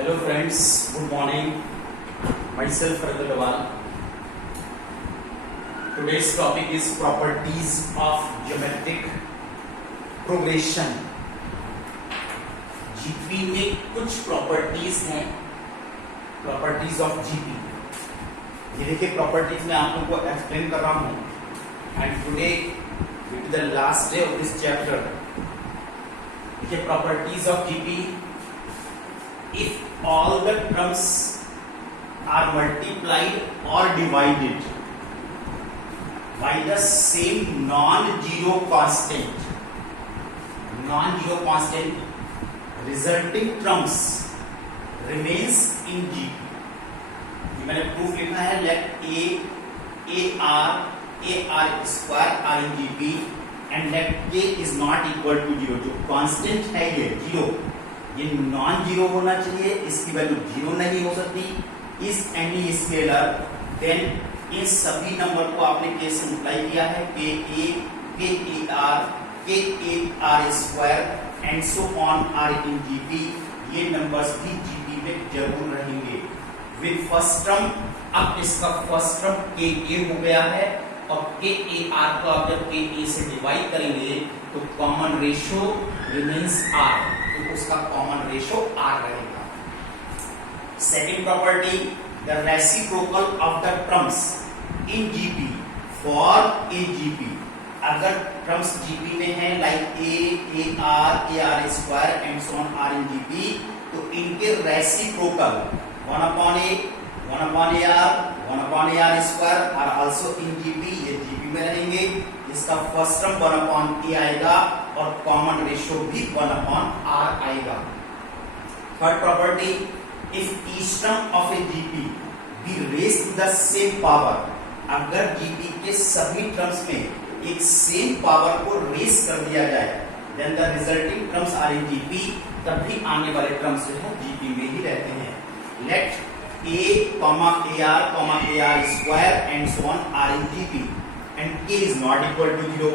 Hello friends, good morning. Myself Rajat Dawal. Today's topic is properties of geometric progression. GP में कुछ properties हैं, properties of GP. ये देखिए properties मैं आप लोगों को एक्सप्लेन कर रहा हूं and today it is the last day of this chapter. देखिए properties of GP. If all the terms are multiplied or divided by the same non-zero constant, resulting terms remains in GP. ये मैंने proof लिखा है. let ar square are in GP and let k is not equal to 0. जो constant है ये zero, ये non zero होना चाहिए, इसकी वैल्यू जीरो नहीं हो सकती. इस एनी स्केलर देन इन सभी नंबर को आपने के से मल्टीप्लाई किया है. K A are square and so on are in GP. ये नंबर्स भी जीपी में जरूर रहेंगे विद फर्स्ट टर्म. अब इसका फर्स्ट टर्म के ए हो गया है और के ए आर को आप जब के ए से डिवाइड करेंगे तो कॉमन रेशियो रिमेन्स आर, तो उसका कॉमन रेशियो आर रहेगा. Second property, the reciprocal of the terms in GP for a GP. अगर टर्म्स जीपी में है like A are square and so on are in GP, तो इनके reciprocal 1 upon a, 1 upon ar square are also in GP. ये GP में रहेंगे. इसका first term 1 upon a आएगा और कॉमन रेशियो भी 1 upon r आएगा. Third property, if each term of a GP be raised to the same power. अगर GP के सभी टर्म्स में एक सेम पावर को रेज कर दिया जाए then the resulting terms are in GP. तभी आने वाले टर्म्स जो है जीपी में ही रहते हैं. Let ar square and so on are in GP and k is not equal to 0.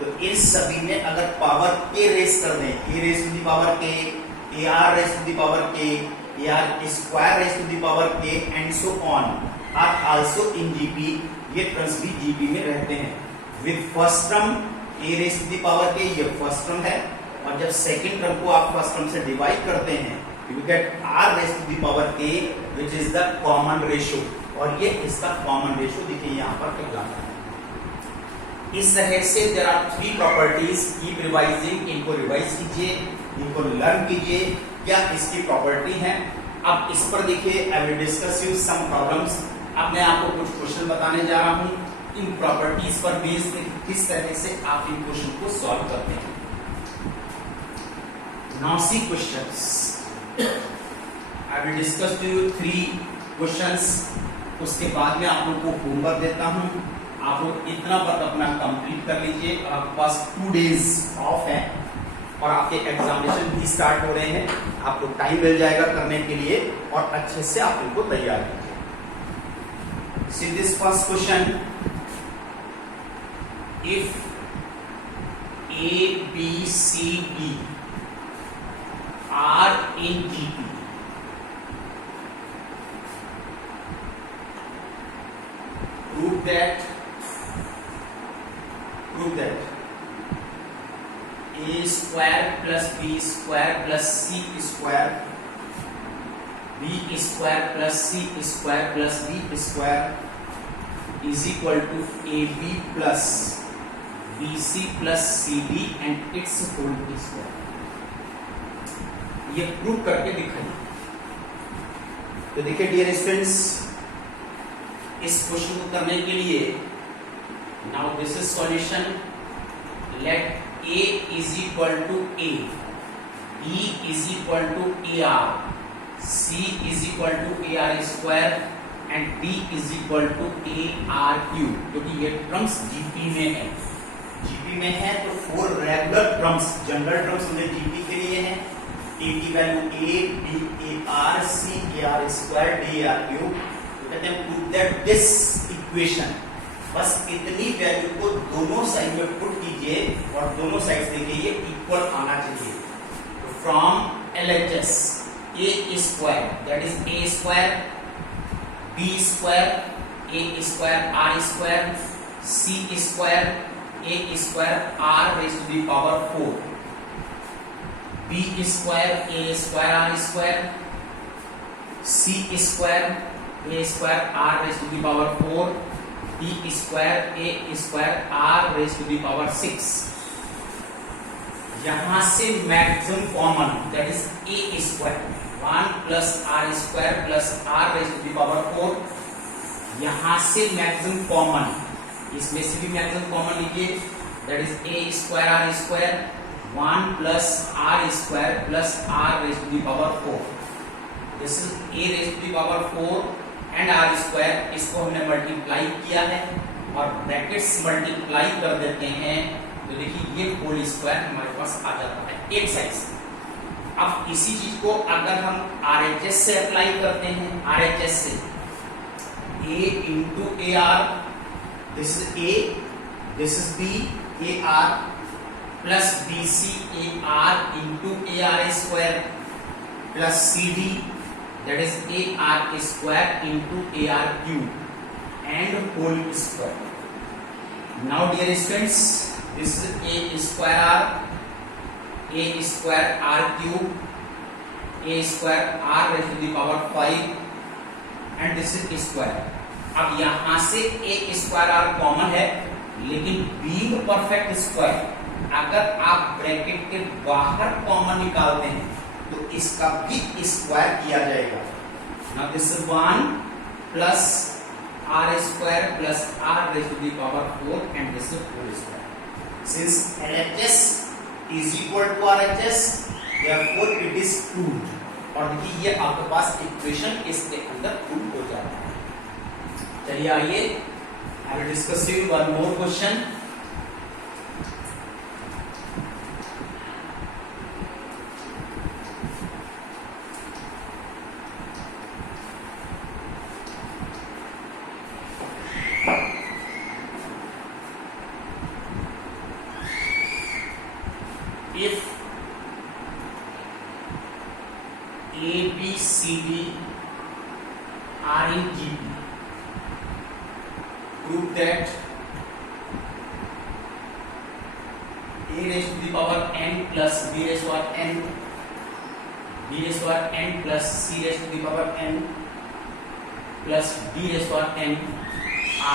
तो इन सभी में अगर पावर k रेस कर दें, a raise to the power k, ar raise to the power k, ar square raise to the power k and so on are also in GP. ये terms भी GP में रहते हैं with first term a raise to the power k. ये first term है और जब second term को आप फर्स्ट टर्म से डिवाइड करते हैं you get r raised to the power k which is the common ratio. और ये इसका कॉमन रेशियो देखिए यहाँ पर कहलाता है. इस तरह से there are 3 properties. Keep revising, इनको रिवाइज कीजिए, इनको लर्न कीजिए क्या इसकी प्रॉपर्टी है. अब इस पर देखिए I will discuss you some problems. अब मैं आपको कुछ क्वेश्चन बताने जा रहा हूँ. इन प्रॉपर्टीज पर बेस किस तरह से आप इन क्वेश्चन को सॉल्व करते हैं. Now C questions. I will discuss to you 3 questions. उसके बाद में आप लोग को होमवर्क देता हूं. आप लोग इतना वर्क अपना कंप्लीट कर लीजिए. आपके पास 2 days ऑफ है और आपके एग्जामिनेशन भी स्टार्ट हो रहे हैं. आपको टाइम मिल जाएगा करने के लिए और अच्छे से आप इनको तैयार कीजिए. See this first question. If A, B, C, D are in GP, prove that A square plus B square plus C square, B square plus C square plus D square is equal to AB plus BC plus CD and its whole square. ये prove करके दिखाइए. तो देखिए dear students, इस question को करने के लिए now this is solution. Let a is equal to a, b is equal to ar, c is equal to ar square and d is equal to ar cube. क्योंकि ये terms GP में है. GP में है तो 4 regular terms, general terms मुझे GP के लिए है. a की value a, b ar, c ar square d ar cube. तो कहते हैं प्रूव दैट दिस इक्वेशन. बस इतनी वैल्यू को दोनों साइड में पुट कीजिए और दोनों साइड देखिए ये इक्वल आना चाहिए. तो from LHS A square that is A square B square A square R square C square A square R raise to the power 4 B square A square R square C square A square R raise to the power 4 D square A square R raise to the power 6। यहां से maximum common that is A square 1 plus R square plus R raise to the power 4। यहां से maximum common, इसमें से भी maximum common लीजिए that is A square R square 1 plus R square plus R raise to the power 4। This is A raise to the power 4 and R square, इसको हमने multiply किया है और ब्रैकेट्स मल्टीप्लाई कर देते हैं तो देखिए ये होल स्क्वायर हमारे पास आ जाता है एक साइड से। अब इसी चीज को अगर हम RHS से अप्लाई करते हैं, RHS से A into a r, this is A, this is B a r plus BC a r into a are square plus CD that is a are square into a r cube and whole square. Now dear students, this is a square r cube a square r raised to the power 5 and this is square। अब यहां से a square r common है, लेकिन being perfect square अगर आप bracket के बाहर common निकालते हैं तो इसका भी स्क्वायर किया जाएगा। Now this is 1 plus r square plus r raised to the power 4 and this is whole square। Since LHS is equal to RHS, therefore it is proved। और देखिए ये आपके पास इक्वेशन इसके अंदर प्रूव हो जाता है। चलिए आइए, I will discuss you one more question। If A, B, C, D are in GP, prove that A raised to the power n plus B raised to the power n, B raised to the power n plus C raised to the power n plus D raised to the power n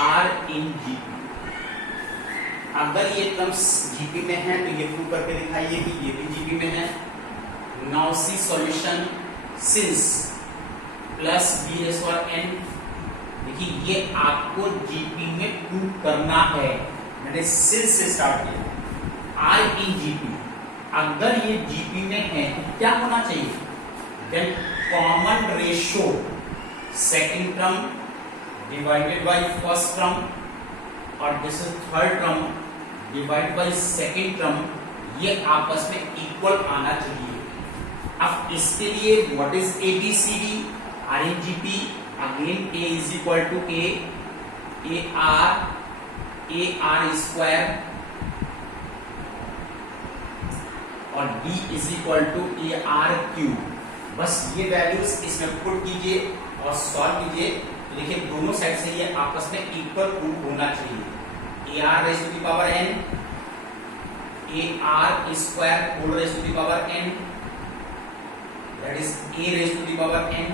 are in GP। अगर ये terms GP में है तो ये prove करके दिखाइए कि ये भी जीपी में है। Now see solution since plus b raise to power n, देखिए ये आपको जीपी में प्रूव करना है। मैंने सिंस से स्टार्ट किया। आर इन जीपी, अगर ये जीपी में है तो क्या होना चाहिए, then common ratio second term divided by first term और this is third term divide by second term, ये आपस में इक्वल आना चाहिए। अब इसके लिए what is ABCD are in GP, again A is equal to A R square और B is equal to A R cube. बस ये वैल्यूज इसमें पुट कीजिए और सॉल्व कीजिए तो देखिए दोनों साइड से ये आपस में इक्वल प्रूव होना चाहिए। A r raise to the power n, a are square whole raise to the power n, that is A raise to the power n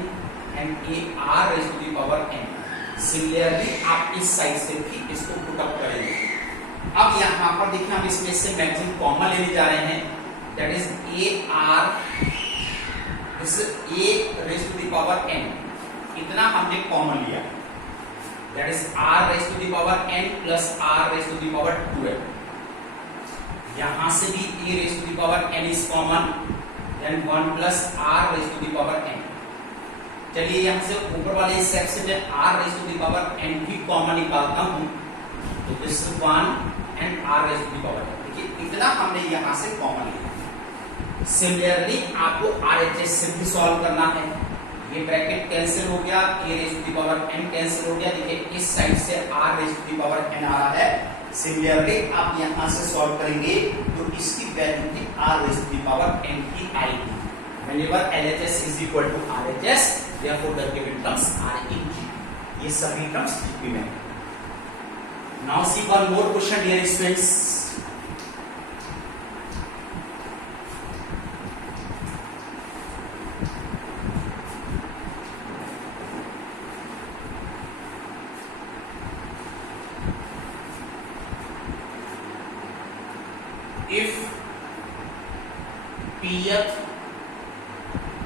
and a r raise to the power n। Similarly आप इस side से भी इसको put up करेंगे। अब यहाँ पर देखिए हम इसमें से मैक्सिमम कॉमन लेने जा रहे हैं, that is a r, this a raise to the power n, इतना हमने कॉमन लिया, that is r raised to the power n plus r raised to the power 12। यहां से भी a raised to the power n is common, then 1 plus r raised to the power n। चलिए यहां से ऊपर वाले step से मैं r raised to the power n भी कॉमन निकालता हूं तो this is 1 and r raised to the power n। देखिए इतना हमने यहां से कॉमन लिया। सिमिलरली आपको RHS से भी सॉल्व करना है। ये ब्रैकेट कैंसिल हो गया, a raise to the power n cancel हो गया। देखिए इस साइड से r raise to the power n आ रहा है। सिमिलरली आप यहां से सॉल्व करेंगे तो इसकी वैल्यू भी r raise to the power n की आएगी। whenever LHS is equal to RHS, therefore the given terms are in GP. ये सभी terms GP में. Now see one more question, dear students. If PF,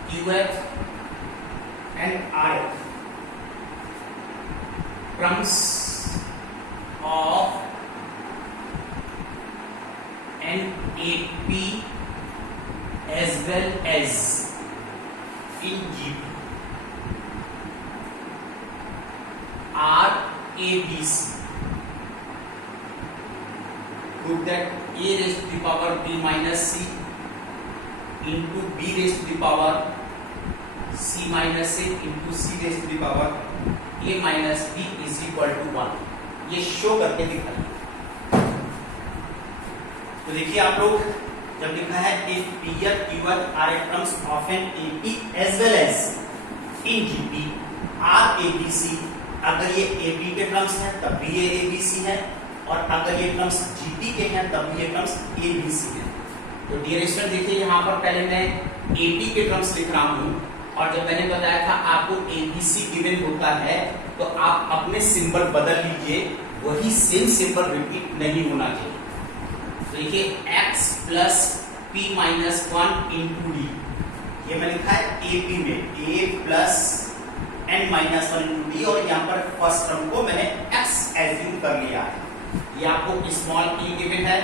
QF and RF terms of an AP as well as in GP are ABC, prove that A raised to the power B minus C into B raised to the power C minus A into C raised to the power A minus B is equal to 1. ये show करके दिखाइए. तो देखिए आप लोग, जब लिखा है if PF, QF are terms of an AP as well as in GP are ABC, अगर ये AP के टर्म्स हैं तब भी ये ABC है, और अगर ये टर्म्स GP के हैं तब भी ये टर्म्स ABC हैं. तो डियर स्टूडेंट देखिए, यहाँ पर पहले मैं AP के टर्म्स लिख रहा हूँ, और जब मैंने बताया था आपको ABC गिवन होता है तो आप अपने सिंबल बदल लीजिए, वही सेम सिंबल रिपीट नहीं होना चाहिए. तो देखिए x plus P minus 1 into D, ये मैं लिखा है AP में A plus N minus 1 into d, और यहाँ पर फर्स्ट टर्म को मैंने x एज्यूम कर लिया है. ये आपको स्मॉल p गिवन है,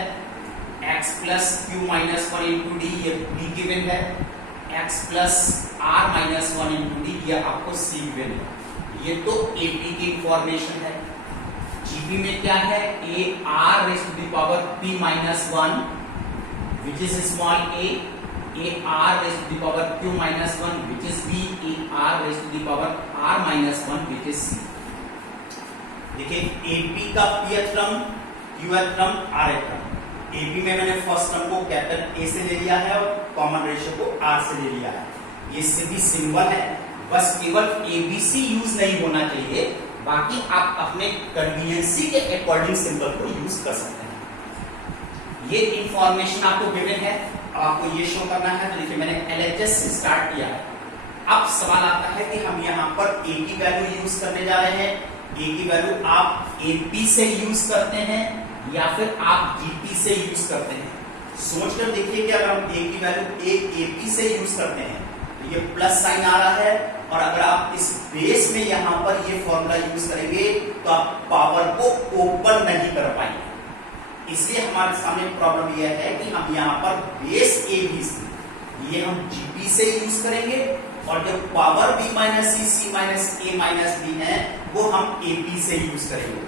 x plus q minus 1 into D ये b गिवन है, x plus r minus 1 into D ये आपको c गिवन है. ये तो AP की इंफॉर्मेशन है. GP में क्या है, a r raise to the power p minus 1 which is small a r raise to the power q minus 1 which is b, a r raise to the power r minus 1 which is c. देखिए AP का pth term, qth term, rth term. AP में मैंने first term को capital A से ले लिया है और कॉमन रेशियो को R से ले लिया है. ये सीधी सिंबल है, बस केवल ABC यूज नहीं होना चाहिए, बाकी आप अपने कन्वीनियंसी के अकॉर्डिंग सिंबल को यूज कर सकते हैं. ये इंफॉर्मेशन आपको गिवन है, आपको ये शो करना है. तो देखिए मैंने LHS से स्टार्ट किया है. अब सवाल आता है कि हम यहाँ पर A की वैल्यू यूज करने जा रहे हैं. A की वैल्यू आप AP से यूज करते हैं या फिर आप GP से यूज करते हैं. सोचकर देखिए कि अगर हम A की वैल्यू AP से यूज करते हैं तो ये प्लस साइन आ रहा है, और अगर आप इस बेस में यहाँ पर ये फॉर्मूला यूज करेंगे तो आप पावर को ओपन नहीं कर पाएंगे. इसलिए हमारे सामने प्रॉब्लम यह है कि हम यहाँ पर बेस ABC ये हम GP से यूज करेंगे, और जो power B minus C minus A minus B है वो हम AP से यूज करेंगे.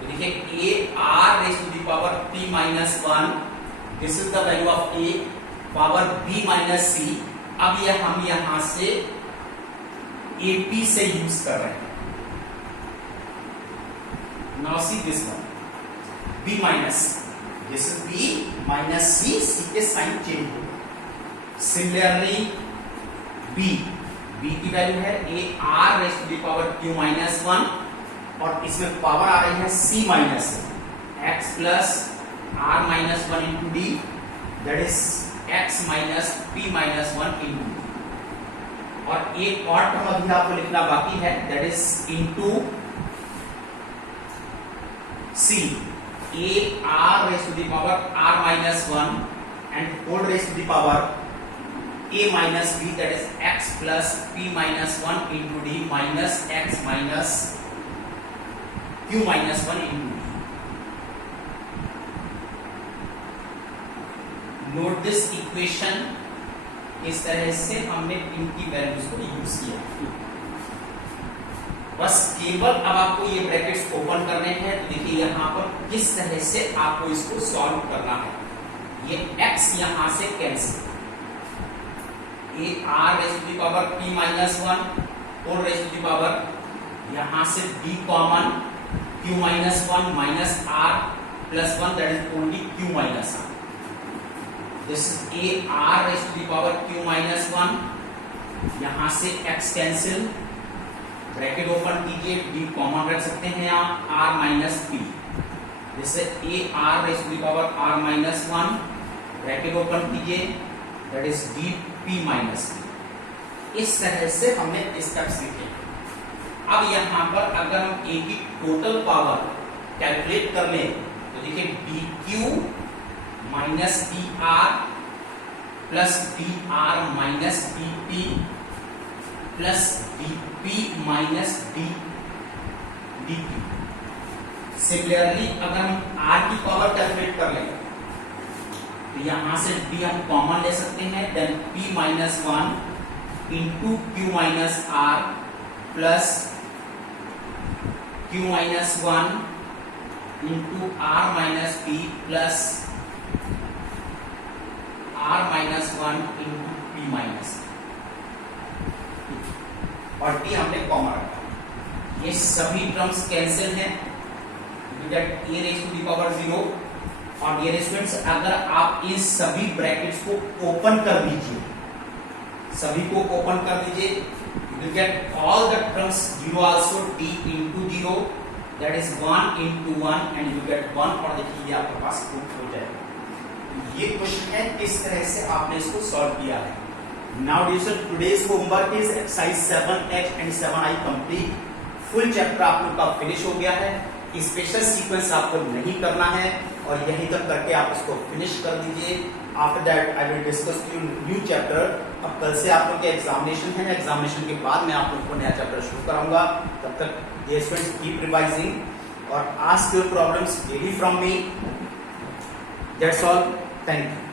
तो देखिए a r raise to the power p minus 1, this is the value of a, power b minus c. अब ये हम यहां से AP से यूज कर रहे हैं. Now see this one b minus, this is b minus c, c के साइन चेंज हो. सिमिलरली b की वैल्यू है a r raise to the power q minus 1, और इसमें पावर आ रही है c minus x plus r minus 1 into d, that is x minus p minus 1 into d. और एक और टर्म अभी आपको लिखना बाकी है, that is into c a r raise to the power r minus 1 and whole raise to the power a minus b, that is x plus p minus 1 into d minus x minus q minus 1 into d. Note this equation, इस तरह से हमने इनकी values को use किया. बस केवल अब आपको ये ब्रैकेट्स ओपन करने हैं. तो देखिए यहाँ पर किस तरह से आपको इसको सॉल्व करना है. ये x यहां से cancel, a r raise to the power p minus 1 whole raise to the power यहां से b common, q minus 1 minus r plus 1, that is only q minus r. This is a r raise to the power q minus 1, यहां से x cancel, bracket open कीजिए, b common रख सकते हैं आप, r minus p, जैसे a r raise to the power r minus 1, bracket open कीजिए, that is D P minus P. इस तरह से हमने स्टेप्स लिखे। अब यहां पर अगर हम a की टोटल पावर कैलकुलेट कर लें तो देखिए D Q minus D R plus D R minus D P plus D P minus D D P. Similarly अगर हम r की पावर कैलकुलेट कर लें तो यहां से d हम कॉमन ले सकते हैं, then p minus 1 into q minus r plus q minus 1 into r minus p plus r minus 1 into p minus, और t हमने कॉमन रखा। ये सभी टर्म्स कैंसिल हैं, get a raise to the power 0। और डियर स्टूडेंट्स, अगर आप इन सभी ब्रैकेट्स को ओपन कर दीजिए, सभी को ओपन कर दीजिए, you get all the terms 0 also, t into 0, that is 1 into 1 and you get 1, और देखिए ये आपके पास प्रूफ हो जाएगा। ये क्वेश्चन है, इस तरह से आपने इसको सॉल्व किया है। Now dear students, today's homework is exercise 7H and 7I complete। Full chapter आप लोग का फिनिश हो गया है, स्पेशल सीक्वेंस आपको नहीं करना है, और यहीं तक करके आप इसको फिनिश कर दीजिए। After that I will discuss you new chapter. अब कल से आप लोग के एग्जामिनेशन है, एग्जामिनेशन के बाद मैं आप लोग को नया चैप्टर शुरू कराऊंगा। तब तक डियर स्टूडेंट्स कीप रिवाइजिंग और ask your problems daily from me. That's all, thank you.